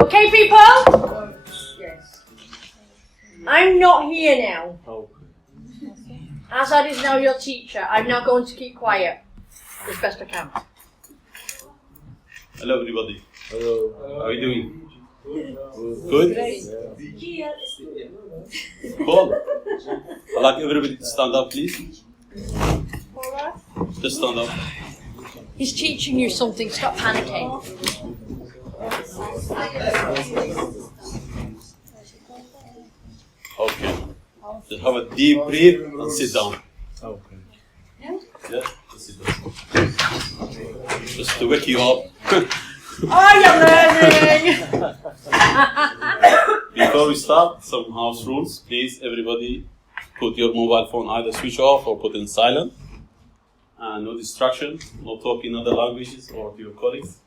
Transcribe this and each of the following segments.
Okay, people? Yes. I'm not here now. Oh. Azad is now your teacher. I'm now going to keep quiet as best I can. Hello, everybody. Hello. How are you doing? Good? Cool. I'd like everybody to stand up, please. Just stand up. He's teaching you something. Stop panicking. Okay. Just have a deep breath and sit down. Okay. Yeah, just sit down. Just to wake you up. Oh, you're learning! Before we start, some house rules. Please, everybody, put your mobile phone either switch off or put in silent. And no distraction, no talking other languages or to your colleagues.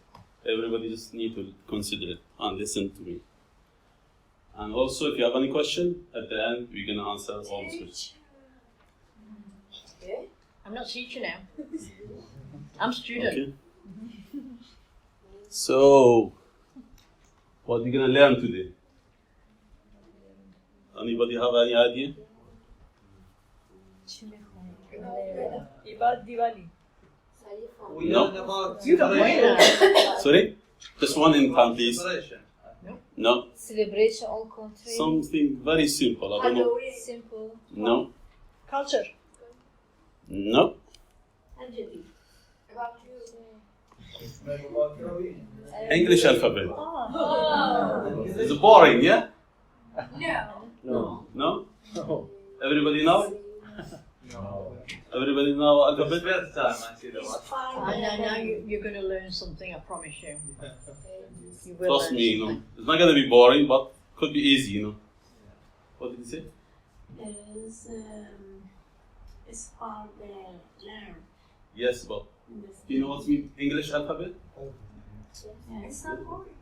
Everybody just need to consider it and listen to me. And also, if you have any question, at the end, we're going to answer all the questions. I'm not teacher now. I'm student. Okay. So, what are you going to learn today? Anybody have any idea? We No. learn about You don't know that. Sorry? Just one in time, please. celebration. No. Celebration on country. Something very simple. I don't know. Simple. No. Culture. No. English alphabet. Is it boring, yeah? No. No? No. Everybody know? No. Everybody know alphabet? It's bedtime, I see the watch. Now you're going to learn something, I promise you. You will Trust learn me, something. It's not going to be boring, but could be easy, What did you say? It's for the learn. Yes, but do you know what means English alphabet? It's not boring.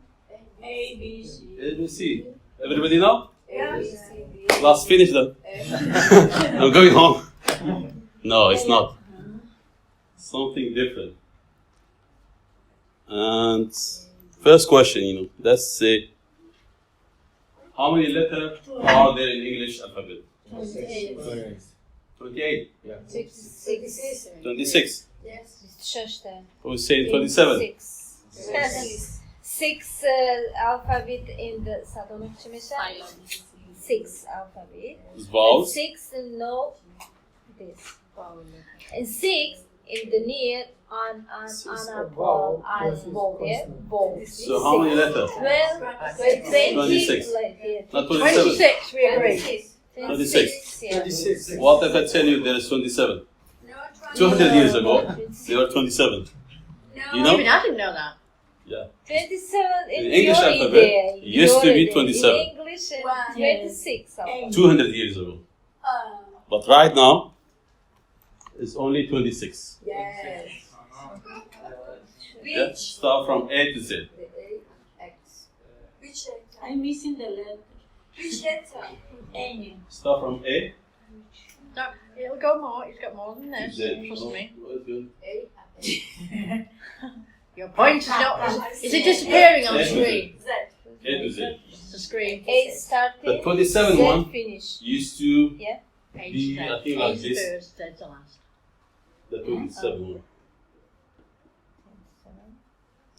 A, B, C. A, B, C. Everybody know? Yeah. Class finish then. I'm going home. No, it's not. Something different. And first question, let's say, how many letters are there in English alphabet? 28. Yeah. 26. Yes. Who's saying 27? Six alphabet in the silent. Six alphabet. It's vowels. 6 no this. And 6 in the near on vowel as vowel. So how many letters? 26. Not 27. 26, we agree. 26. Yeah. What if I tell you there is 27? 200 years ago, there were 27. You know? Even I didn't know that. Yeah. 27 In English alphabet, used to be 27. In English, 26. 200 years ago. But right now, it's only 26. Yes. Yeah? Start from A to Z. Which letter? I'm missing the letter. Which letter? Any. Start from A No, it'll go more. It's got more than to this. Z. Trust me. What is good? Your point is not. Is it disappearing on the screen? Z. A to Z. It's the screen. A starting. The 27 Z one finish. used to Yeah. be, I think, like this. First, Z's the last. The 27 one.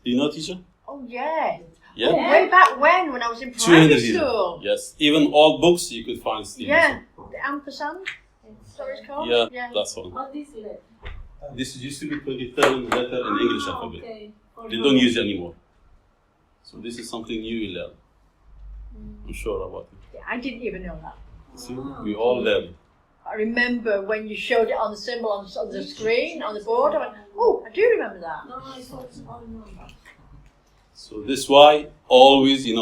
Do you know, teacher? Oh, yeah. Yeah? Oh, way back when I was in 200 primary years. school. Yes. Even old books you could find still. Yeah. The ampersand. Is that what it's called? Yeah, that's one. What is letter? This used to be 27 letter in English alphabet. Okay. They don't use it anymore. So this is something new you learn. I'm sure about it. Yeah, I didn't even know that. See, we all learn. I remember when you showed it on the symbol on the screen, on the board. I went, oh, I do remember that. No, I thought all numbers. So this is why always, you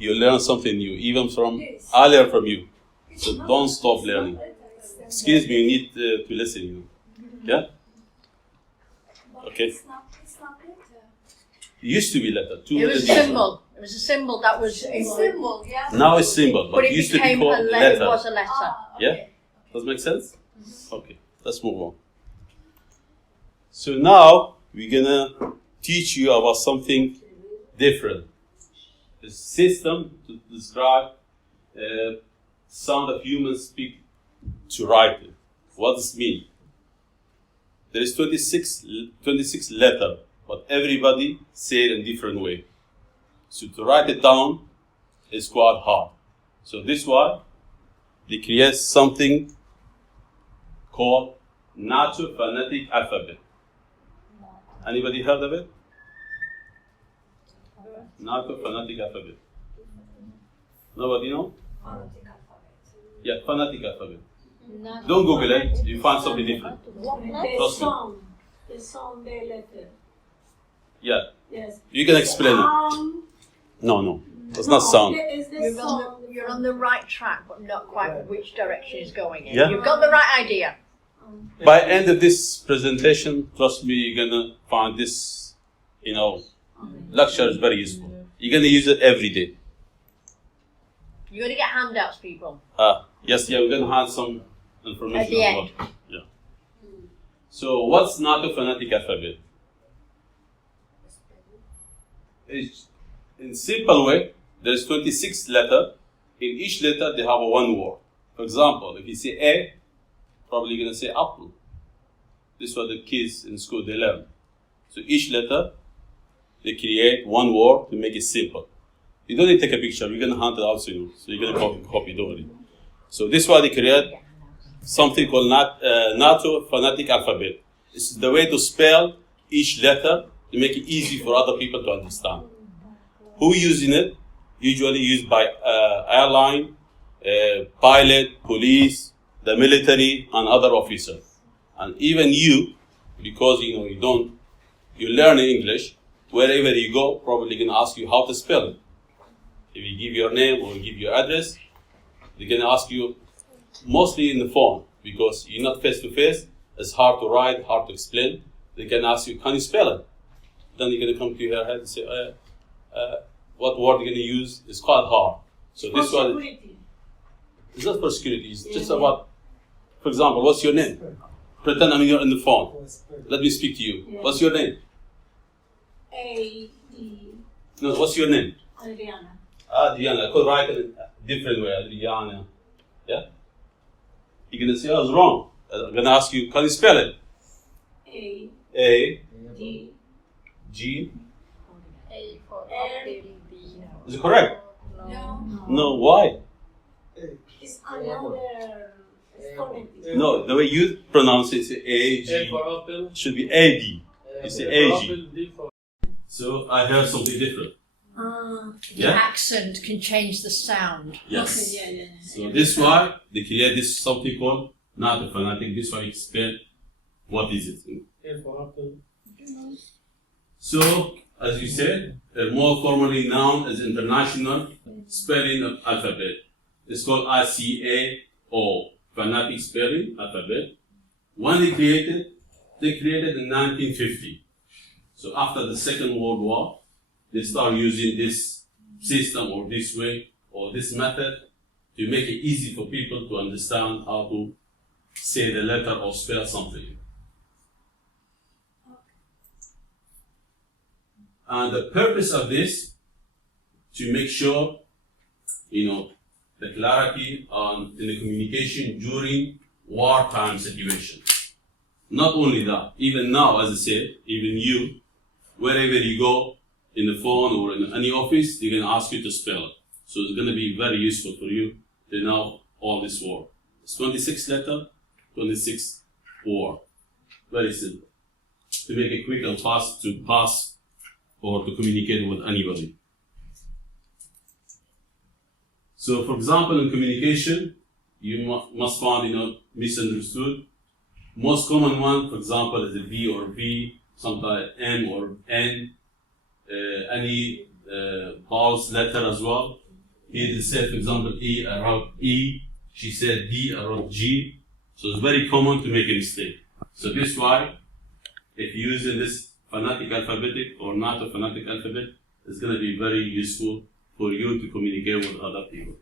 learn something new, even from, I learn from you. So don't stop learning. Excuse me, you need to listen, Yeah? Okay. It's not letter. It used to be letter. It was a symbol. It was a symbol that was in Symbol, yeah. Now it's symbol, but but it it used to be became a called letter. It letter. was a letter. Yeah? Does it make sense? Okay, let's move on. So now we're gonna teach you about something different. a system to describe sound of humans speak to writing. What does it mean? There is 26 letters, but everybody say it in different way. So to write it down is quite hard. So this is why they create something called NATO Phonetic alphabet. Anybody heard of it? NATO Phonetic alphabet. Nobody know? Yeah, phonetic alphabet. Don't Google it. You find something different. Trust me. The sound, the letter. Yeah. Yes. You can explain it. No. It's not sound. It's the sound. You're on the right track, but not quite which direction it's going in. Yeah. You've got the right idea. By end of this presentation, trust me, you're gonna find this, lecture is very useful. You're gonna use it every day. You're going to get handouts, people. Yes, we're gonna have some information At the as end. well. Yeah. So what's NATO Phonetic alphabet? It's, in simple way, there's 26 letters. In each letter, they have a one word. For example, if you say A, probably you're gonna say apple. This is what the kids in school they learn. So each letter, they create one word to make it simple. You don't need to take a picture. We're gonna hand it out to you. So you're gonna copy, don't worry. So this is why they create something called NATO Phonetic alphabet. It's the way to spell each letter to make it easy for other people to understand. Who using it? Usually used by airline, pilot, police, the military, and other officers. And even you, because you learn English, wherever you go, probably gonna ask you how to spell it. If you give your name or give your address, they're gonna ask you mostly in the phone, because you're not face to face, it's hard to write, hard to explain. They can ask you, can you spell it? Then you're gonna come to your head and say, what word you're gonna use? It's quite hard. So this one, it's not for security, it's just about, for example, what's your name? Pretend you're on the phone. Let me speak to you. Yeah. What's your name? A-D. No, what's your name? Adriana. Adriana. I could write it in a different way, Adriana. Yeah? You're gonna say, oh, it's wrong. I'm gonna ask you, can you spell it? A. D. G. A for L. apple, B. Is it correct? No. No, why? It's another phonetic. No, the way you pronounce it is A, A G. for apple. Should be A, D. You say A, for G. apple, D for So I heard something different. The Yeah? accent can change the sound. Yes. Okay, yeah. So this is why they create this something called NATO Phonetic. This is why I explain what is it. A for apple. So, as you said, more formally known as International Spelling of Alphabet. It's called ICAO, Phonetic Spelling Alphabet. When they created in 1950. So after the Second World War, they start using this system or this way or this method to make it easy for people to understand how to say the letter or spell something. And the purpose of this, to make sure, the clarity in the communication during wartime situations. Not only that, even now, as I said, even you, wherever you go, in the phone or in any office, they're going to ask you to spell it. So it's going to be very useful for you to know all this word. It's 26 letter, 26 word. Very simple. To make it quick and fast to pass or to communicate with anybody. So, for example, in communication, you must find, misunderstood. Most common one, for example, is a B or V, sometimes M or N, any vowels letter as well. Here they said, for example, E around E, she said D around G. So it's very common to make a mistake. So this is why, if you're using this phonetic alphabetic or NATO phonetic alphabet, it's going to be very useful for you to communicate with other people.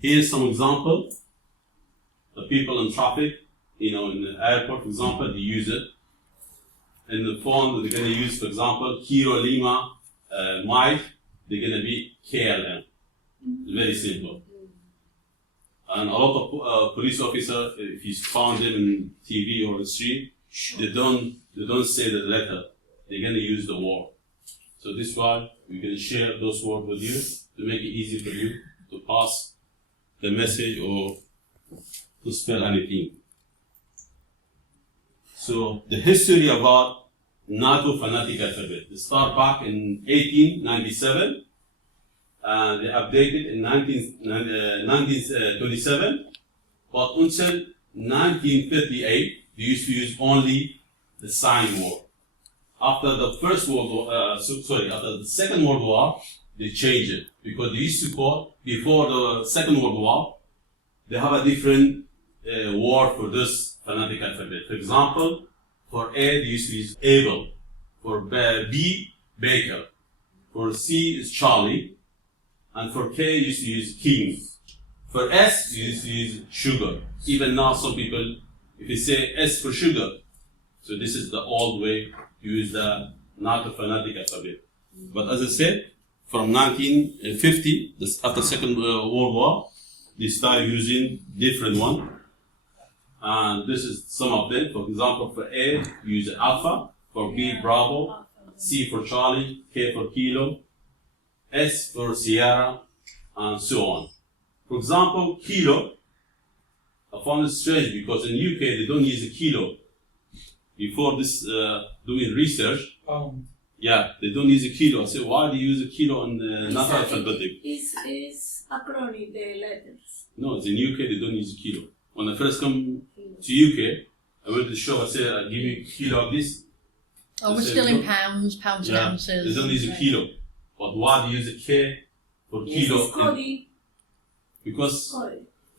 Here's some example. The people in traffic, in the airport, for example, they use it. In the phone, they're going to use, for example, Kilo Lima might, they're going to be KLM. Very simple. And a lot of police officers, if you found them in TV or the street, they don't say the letter. They're going to use the word. So this one, we're going to share those words with you to make it easy for you to pass the message or to spell anything. So the history about NATO Phonetic alphabet. They start back in 1897, and they updated in 1927, but until 1958, they used to use only the sign word. After the after the Second World War, they changed it because they used to call, before the Second World War, they have a different word for this phonetic alphabet. For example, for A, they used to use able. For B, baker. For C is Charlie. And for K, you used to use king. For S, you used to use sugar. Even now, some people, if you say S for sugar, so this is the old way to use the NATO phonetic alphabet. But as I said, from 1950, after Second World War, they started using different one. And this is some of them. For example, for A, you use alpha. For B, Bravo. C for Charlie. K for Kilo. S for Sierra. And so on. For example, kilo. I found it strange because in UK they don't use a kilo. Before this, doing research, yeah, they don't use a kilo. I said, why do you use a kilo in not alphabetic? Is acronym, the letters. No, in UK they don't use a kilo. When I first come to UK, I went to the show. I said, give me a kilo of this. Oh, we're still in pounds and ounces. They don't use a kilo. But why do you use a K for kilo? Because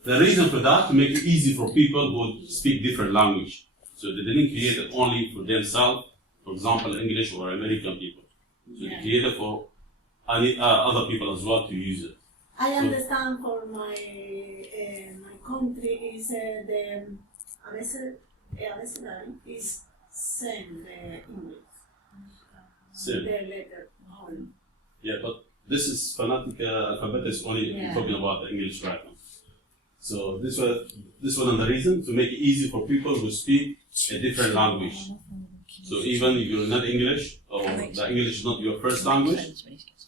the reason for that, to make it easy for people who speak different language. So they didn't create it only for themselves, for example, English or American people. So they created for other people as well to use it. I understand for my country is the abecedario is same the English. Same. The letter. Yeah, but this is phonetic alphabet is only talking about the English right now. So this was the reason to make it easy for people who speak a different language. So even if you're not English or the English is not your first language,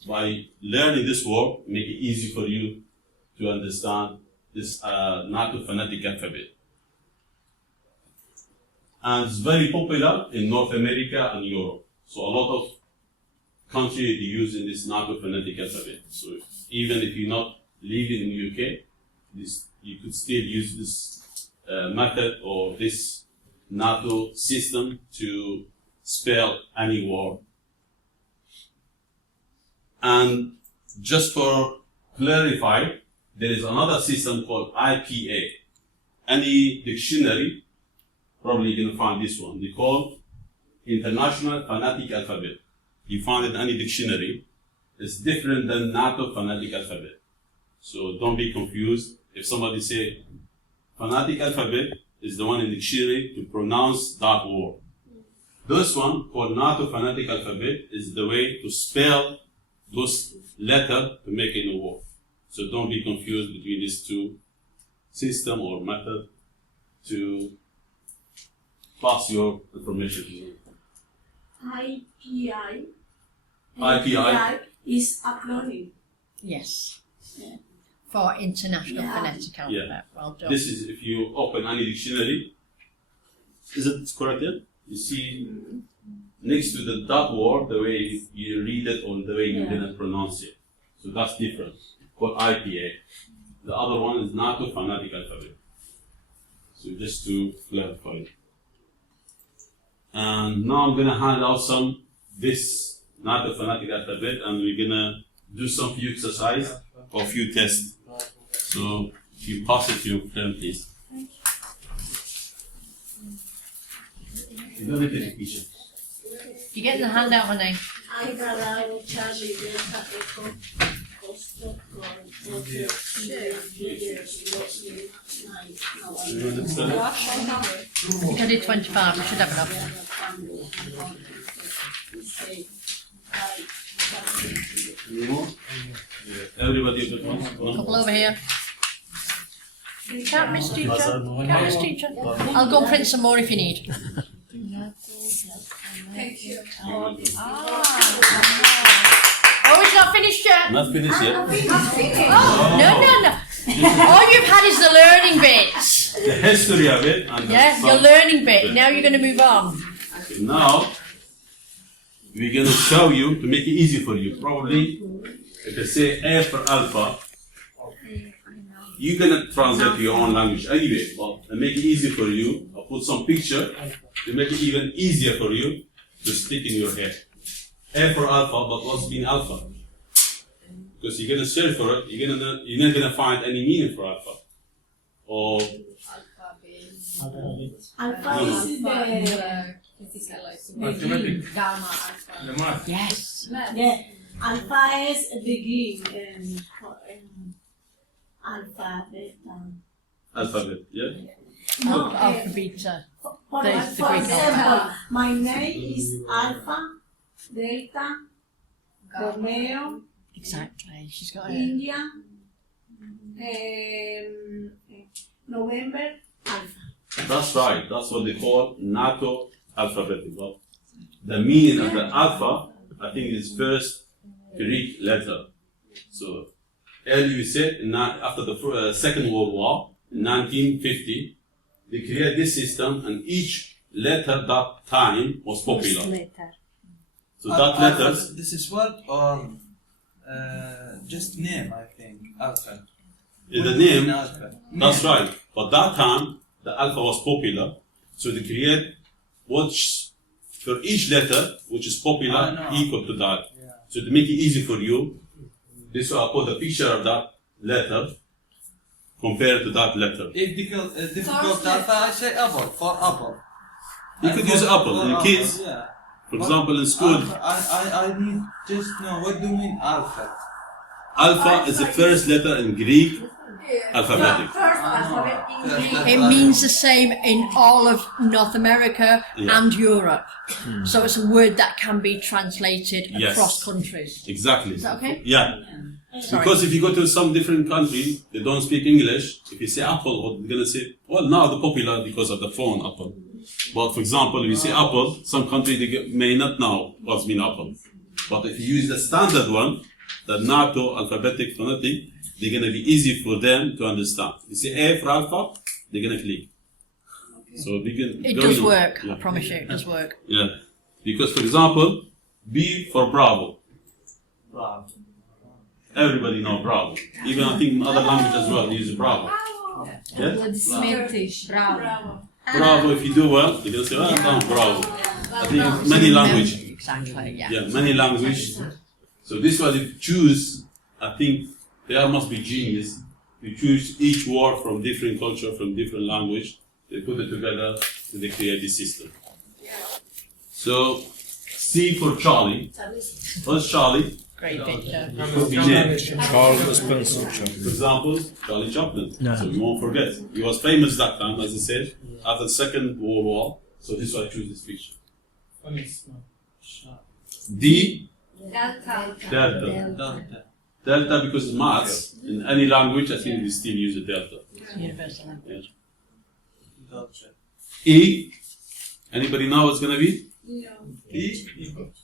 by learning this word, make it easy for you to understand this NATO phonetic alphabet. And it's very popular in North America and Europe. So a lot of countries are using this NATO phonetic alphabet. So even if you're not living in the UK, you could still use this method or this NATO system to spell any word. And just for clarify, there is another system called IPA. Any dictionary, probably you're going to find this one. They call International Phonetic Alphabet. You find it in any dictionary. It's different than NATO phonetic alphabet. So don't be confused. If somebody say phonetic alphabet is the one in the dictionary to pronounce that word. This one called NATO phonetic alphabet is the way to spell those letters to make a new word. So don't be confused between these two system or method to pass your information to you. IPI is acronym. Yes. Yeah. For International Phonetic Alphabet. Yeah. Well done. This is if you open any dictionary. Is it correct? Yeah? You see next to the dot word, the way you read it or the way you didn't pronounce it. So that's different. Called IPA. The other one is NATO phonetic alphabet. So just to clarify. And now I'm gonna hand out this NATO phonetic alphabet, and we're gonna do some few exercise or few tests. So if you pass it to your friend, please. You don't need any picture. You get the handout, honey. Charlie, Delta, Echo, Costo, You can do 25, we should have enough. Any more? Everybody a good one? Couple over here. Can't miss teacher. Can't miss teacher. I'll go print some more if you need. Thank you. Oh, it's not finished yet. Not finished yet. Oh, no. All you've had is the learning bits. The history of it. And Yeah, your learning bit. Now you're going to move on. Okay, now, we're going to show you, to make it easy for you, probably, if I say A for alpha, you're going to translate to your own language anyway, but to make it easy for you, I'll put some picture to make it even easier for you to stick in your head. A for alpha, but what's mean alpha? Because you're going to search for it, you're not going to find any meaning for alpha. Or Alpha is the gamma, alpha. Yes. yeah. Alpha is begin alpha beta. alphabet, yeah? No, Alpha, beta. for There's the example, Greek alpha. my name is Alpha, Delta, Romeo, Exactly. She's got it. India, November, Alpha. That's right, that's what they call NATO alphabetic. Well, the meaning of the alpha, I think, is first Greek letter. So, earlier we said, after the Second World War, in 1950, they created this system, and each letter that time was popular. So that letters, This is word or just name, I think. Alpha. in the name, Alpha. that's right. But that time, the alpha was popular, so they create what's for each letter, which is popular, equal to that. Yeah. So to make it easy for you, this way I put a picture of that letter compared to that letter. If difficult alpha, I say apple, for apple. You could use apple in kids. Yeah. For example, in school, I need just know what do you mean alpha? alpha is the first letter in Greek alphabetic. First alphabet in Greek. It means the same in all of North America Yeah. and Europe. So it's a word that can be translated Yes. across countries. Exactly. Is that okay? Yeah. Sorry. Because if you go to some different countries, they don't speak English. If you say apple, what they're gonna say? Well, now they're popular because of the phone Apple. But for example, if you say apple, some countries may not know what's mean apple. But if you use the standard one, the NATO alphabetic phonetic, they're gonna be easy for them to understand. You say A for alpha, they're gonna click. So we can. It go does in. work. Yeah. I promise you, it does work. Yeah. Because for example, B for Bravo. Bravo. Everybody know Bravo. Even I think in other languages as well, they use Bravo. Yeah? Bravo. Bravo, if you do well, you're gonna say, well done, bravo. I think it's many language. Exactly, yeah. Yeah, many language. So this one, if you choose, I think there must be genius. You choose each word from different culture, from different language. They put it together and they create this system. So, C for Charlie. What's Charlie? Great picture. Could be name. Charles Spencer. For example, Charlie Chaplin. No. So you won't forget. He was famous that time, as I said, after the Second World War. So this is why I choose this picture. D, Delta. delta. Delta. Delta because it's maths. In any language, I think we still use a delta. Universal language. Delta. E, anybody know what's going to be? E,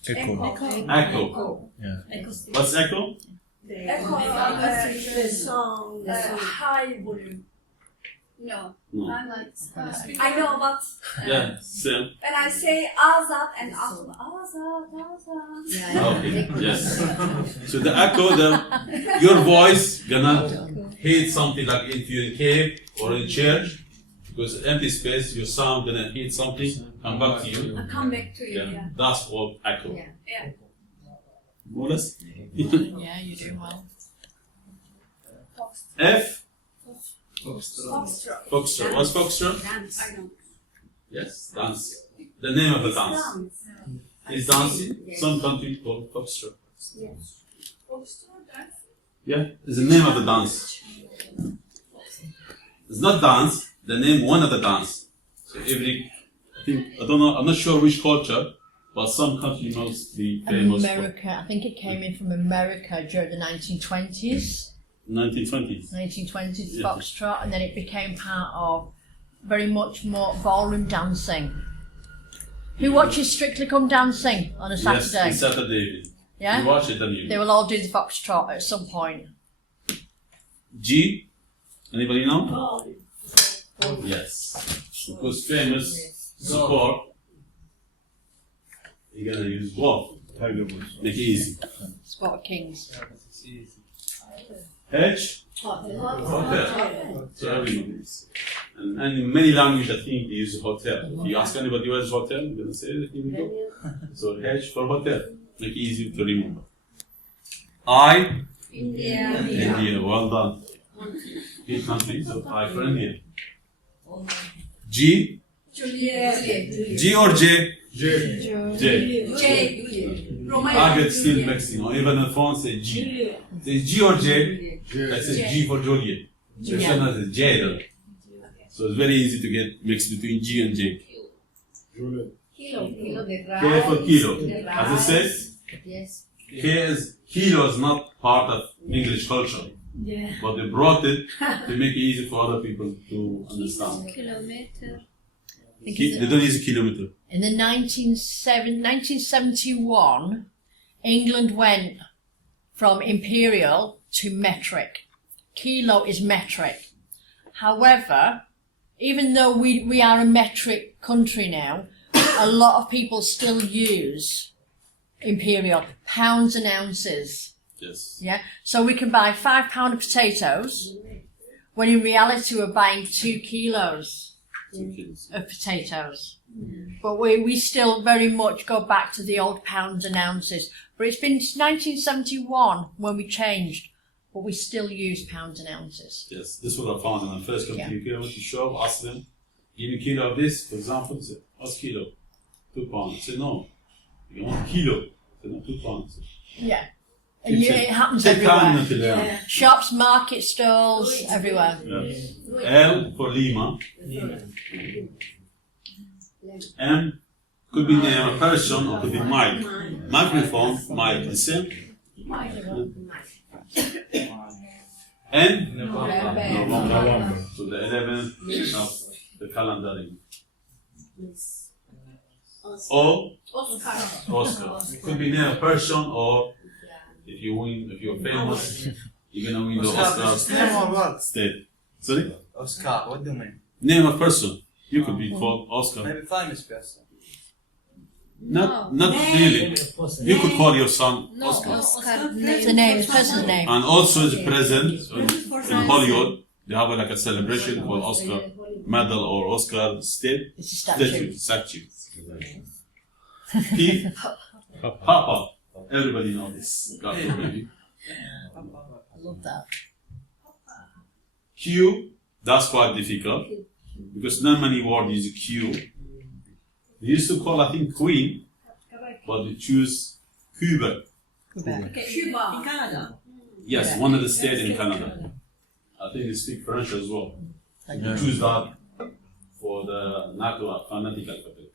Echo. echo. Yeah. What's echo? Echo, the song. High volume. No. No. I know, but Yeah, same. when I say Azad and Azad, Okay, yes. So the echo, your voice gonna hit something like if you're in cave or in church, because empty space, your sound gonna hit something, come back to you. I come back to you. Yeah, Yeah. that's called echo. Yeah. More or less. Yeah, you do well. F, Foxtrot. foxtrot. What's foxtrot? I know. Yes, dance. The name of the dance is dancing. Some country called foxtrot. Foxtrot. Yeah, it's the name of the dance. It's not dance. The name one of the dance. So I don't know. I'm not sure which culture, But some countries mostly famous America, I think it came in from America during the 1920s. 1920s. 1920s, Yeah. foxtrot, and then it became part of very much more ballroom dancing. Who watches Strictly Come Dancing on a Saturday? Yes, Saturday evening. Yeah? You watch it and you. They will all do the foxtrot at some point. G, anybody know? Yes. Because famous support, you're gonna use golf. Make it easy. Sport of Kings. It's easy. H, hotel. So everyone is. And in many languages, I think they use hotel. If you ask anybody where is hotel, they're gonna say it. Here we go. So H for hotel. Make it easy to remember. I, India. Well done. Each country, so I for India. G, G or J? J. I get still mixing. Or even on the phone say G. Say G or J. I say G for Juliet. So sometimes it's J though. So it's very easy to get mixed between G and J. K for kilo. As it says, kilo is not part of English culture. But they brought it to make it easy for other people to understand. Kilometer. They don't use a kilometer. In the 1971, England went from imperial to metric. Kilo is metric. However, even though we are a metric country now, a lot of people still use imperial, pounds and ounces. Yes. Yeah, so we can buy 5 pounds of potatoes, when in reality we're buying 2 kilos of potatoes. But we still very much go back to the old pounds and ounces. But it's been 1971 when we changed, but we still use pounds and ounces. Yes, this is what I found when I first came to UK. I went to shop, asked them, give me a kilo of this, for example. They said, what's kilo? 2 pounds. I said, no, you want kilo? I said, no, 2 pounds. Yeah. And it happens Take time everywhere. until then. Shops, market stalls, everywhere. Yes. L for Lima. M could be name a person or could be mic. Microphone, mic, the same. N? November. So the 11th of the calendaring. O? Oscar. It could be name a person or if you win, if you're famous, you're gonna win the Oscar. Name or what? State. Sorry? Oscar, what do you mean? Name a person. You could be called Oscar. Maybe famous person. Not really. You could call your son Oscar. It's a name, it's a person's name. And also the present in Hollywood, they have like a celebration called Oscar Medal or Oscar It's a statue. P, Papa. Everybody knows this. God forbid. I love that. Q, that's quite difficult because not many words use Q. They used to call, I think, Queen, but they choose Quebec. Cuba. In Canada. Yes, one of the states in Canada. I think they speak French as well. They choose that for the NATO Phonetic alphabet.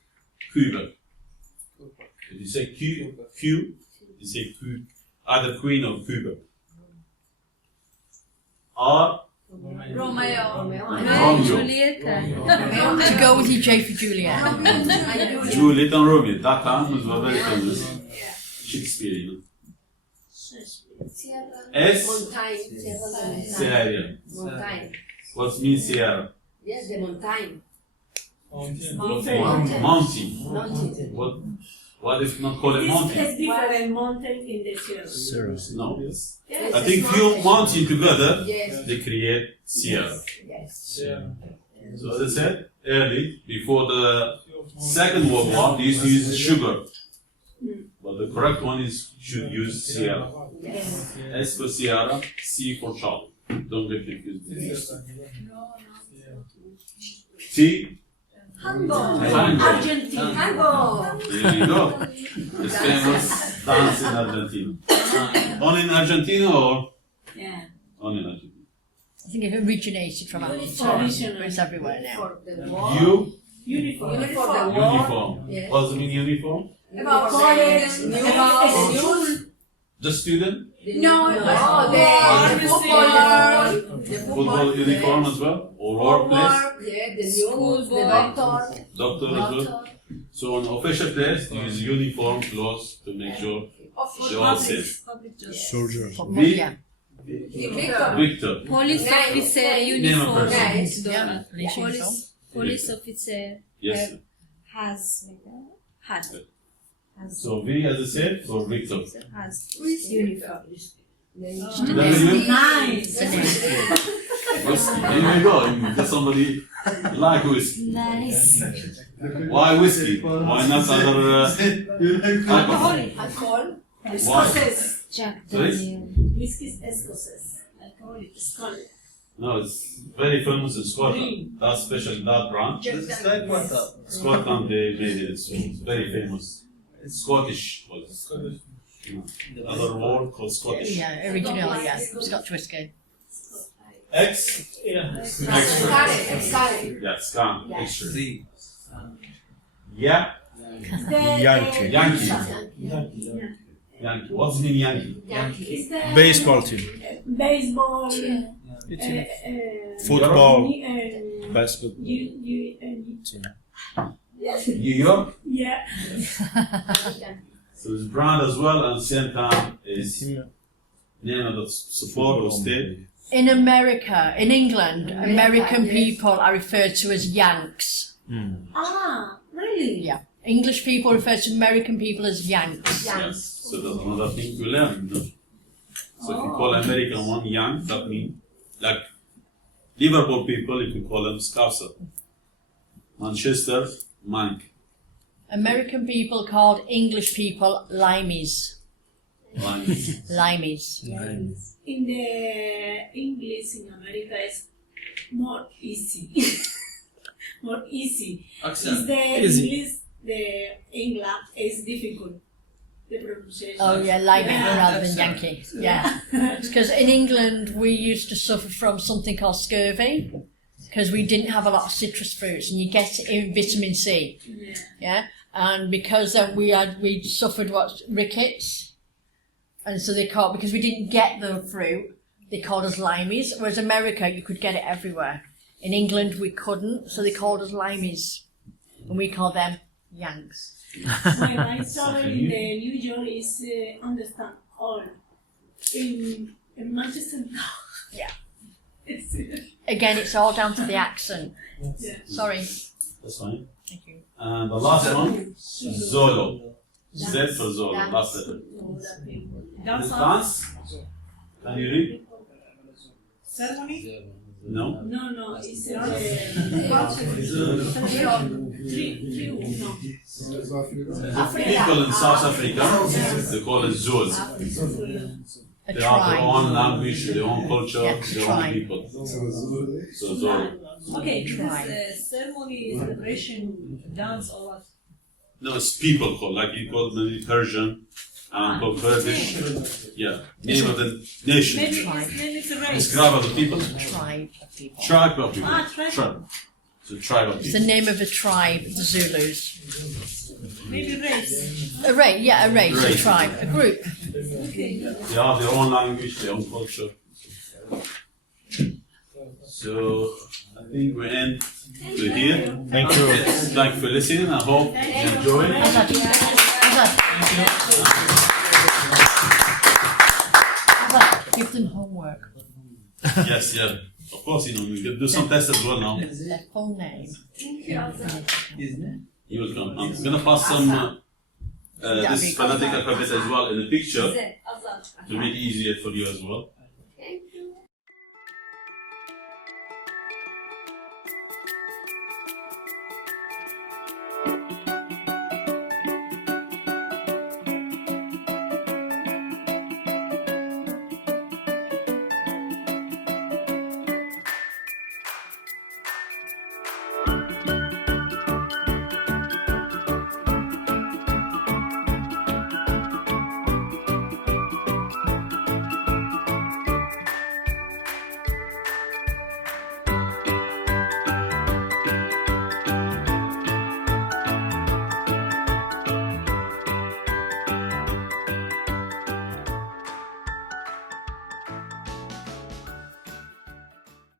Quebec. If you say Q, you say Q, either Queen or Quebec. R, Romeo. Julieta. To go with your J for Juliet. Juliet and Romeo. That time was very famous. Shakespeare, you know. S, Sierra. What means Sierra? Yes, the mountain. Mountain. What if not call it mountain? There's different mountains in the Sierra. No. I think few mountains together, Yes. they create Sierra. Yes. So as I said, early, before the Second World War, they used to use sugar. But the correct one is, should use Sierra. Yes. S for Sierra, C for Charlie. Don't get confused. T, Argentina. there you go. It's famous dance in Argentina. Only in Argentina or? Yeah. Only in Argentina. I think it originated from Argentina, but it's everywhere now. U, Uniform. uniform. Yes. What does it mean uniform? About college, about school. Just student? No, the Football uniform as well? Or workplace? The news, the doctor. Doctor as well? So on official place, you use uniform clothes to make sure they're all safe. Soldier. V, Yeah. Victor. Police officer Name of uniform. person. Yeah. Police uniform. Police officer Yes. has. So V as I said for Victor. Has. Uniform. W? nice. There you go. If somebody like whiskey. Nice. Why whiskey? Why not other alcohol? Alcohol. Why? Escocese. Jack Sorry? Daniel. Whiskey is escocese. Alcohol is Scotland. No, it's very famous in Scotland. That special, that brand. This is like what up? Scotland, they made it. So it's very famous. It's Scottish. Other word called Scottish. Yeah, originally, yeah. Scotch whiskey. X. Extra. Yeah, scan. Extra. Z. Yeah. Yankee. Yankee. Yankee. What's mean Yankee? Is the Baseball team. baseball, Football. and Basketball team. New York. yeah. So it's brand as well, and same time is name of the support or state. In America, in England, American people are referred to as Yanks. Ah, really? Yeah. English people refer to American people as Yanks. Yes. So that's another thing to learn. No? So if you call American one Yank, that means like Liverpool people, you can call them Scouser. Manchester, Mank. American people called English people Limeys. Limeys. In the English in America is more easy. More easy. Is Accent. the Easy. English, the England is difficult. The pronunciation. Oh yeah, Limey Yeah. rather than Yankee. Yeah. It's because in England we used to suffer from something called scurvy because we didn't have a lot of citrus fruits, and you get it in vitamin C. Yeah. Yeah. And because we suffered rickets, and so they called, because we didn't get the fruit, they called us limeys. Whereas America, you could get it everywhere. In England, we couldn't, so they called us limeys, and we called them Yanks. When I travel in the New York is understand all. In Manchester, no. Yeah. It's, Again, it's all down to the accent. yeah. Sorry. That's fine. Thank you. And the last one, Zolo. Z for Zolo. Last letter. Dance. Can you read? Ceremony? No. No, it's People in South Africa, they call it Zoos. A They have their tribe. own language, their own culture, Yeah, their own tribe. people. So Zolo. Okay, Try. this ceremony, celebration, dance, or what? No, it's people called, like you call maybe Persian, called Kurdish. Yeah, name of the nation. Maybe Tribe. it's a race. Describe of the people. Tribe of people. Tribe of people. Tribe. It's a tribe of It's the people. name of a tribe, the Zulus. Maybe race. A race, yeah, a race, a Race. tribe, a group. Okay. They have their own language, their own culture. So I think we end to here. Thank you. Thank you for listening. I hope you enjoy. Azad. Azad. Azad, give them homework. Yes, yeah. Of course, you know, we can do some tests as well now. Their full name. You will come. I'm going to pass some this phonetic alphabet as well in the picture to make it easier for you as well.